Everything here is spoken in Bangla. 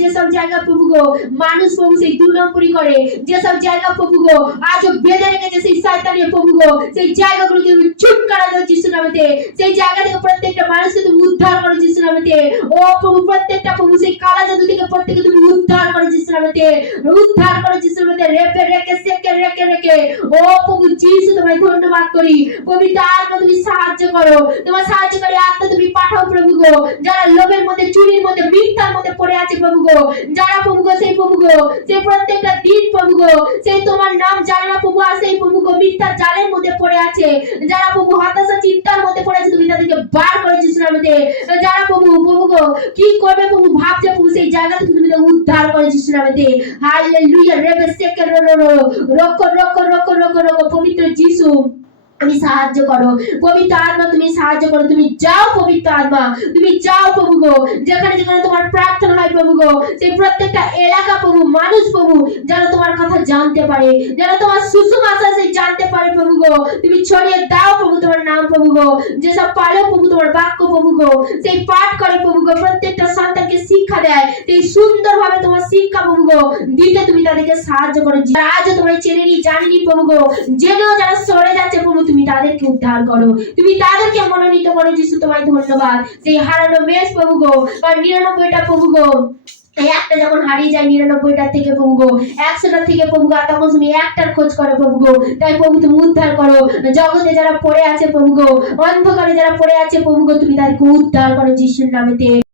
যেসব জায়গা প্রভু গো মানুষ প্রভু সেই 2 নম্বরি করে, যেসব জায়গা প্রভু গো আজও বেঁধে রেখেছে সেই শয়তানের প্রভু গো, সেই জায়গাগুলো তুমি ছুটকারা দাও যিশুর নামেতে। সেই জায়গা থেকে প্রত্যেকটা মানুষকে তুমি উদ্ধার করো যিশুর নামেতে। ও প্রভু প্রত্যেকটা প্রভু সেই কালা জাদু থেকে প্রত্যেককে তুমি উদ্ধার করো যিশুর নামেতে, উদ্ধার করো যিশুর নামেতে। রেপে রেখে সেকে রেখে রেখে ও প্রভু যিশু তোমায় ধন্যবাদ করি। পবিত্র আত্মা তুমি সাহায্য করো, তোমার সাহায্যকারী আত্মা তুমি পাঠাও প্রভু গো। যারা লোভের মধ্যে, চুরির মধ্যে, মিথ্যার মধ্যে পড়ে আছে প্রভু গো, যারা প্রভু গো সেই প্রভু গো সেই প্রত্যেকটা দিন প্রভু গো সেই তোমার নাম জানে না প্রভু, আর সেই প্রভু গো মিথ্যার জালের মধ্যে পড়ে আছে, যারা প্রভু হতাশা চিন্তার মধ্যে পড়ে আছে তুমি তাদেরকে বার করে যিশুর নামেতে। যারা প্রভু প্রভু গো কি করবে প্রভু ভাবছে প্রভু সেই জায়গা থেকে তুমি তাদের উদ্ধার করে যিশুর নামেতে। হালেলুয়া। রেবে সেকে রো রো রো রোকো রোকো রোকো রোকো রোকো পবিত্র যিশু তুমি সাহায্য করো, পবিত্র আত্মা তুমি সাহায্য করো। তুমি যাও পবিত্র আত্মা, তুমি যাও প্রভু গো, যেখানে যেখানে তোমার প্রার্থনা হয় প্রভু গো সেই প্রত্যেকটা এলাকা প্রভু মানুষ প্রভু যেন তোমার কথা জানতে পারে, যেন তোমার সুসমাচার সেই জানতে পারে প্রভু গো। তুমি ছড়িয়ে দাও প্রভু তোমার নাম প্রভু গো। যেসব পালো প্রভু তোমার বাক্য প্রভু গো সেই পাঠ করে প্রভু গো প্রত্যেকটা সন্তানকে শিক্ষা দেয়, সেই সুন্দরভাবে তোমার শিক্ষা প্রভু গো দিতে তুমি তাদেরকে সাহায্য করো। আজ তোমায় চেনেনি জানিনি প্রভু গো, জেনেও যারা সরে যাচ্ছে প্রভু তুমি তাদেরকে উদ্ধার করো, তুমি তাদেরকে মনোনীত করো যিশু তোমায় ধন্যবাদ। সেই হারানো মেষ প্রভু গো আর 99টা প্রভু গো একটা যখন হারিয়ে যায় 99টা থেকে প্রভু গো 100টা থেকে প্রভু গো তখন তুমি একটার খোঁজ করো প্রভু গো। তাই প্রভু তুমি উদ্ধার করো, জগতে যারা পড়ে আছে প্রভু গো, অন্ধকারে যারা পড়ে আছে প্রভু গো তুমি তাদেরকে উদ্ধার করো যিশুর নামেতে।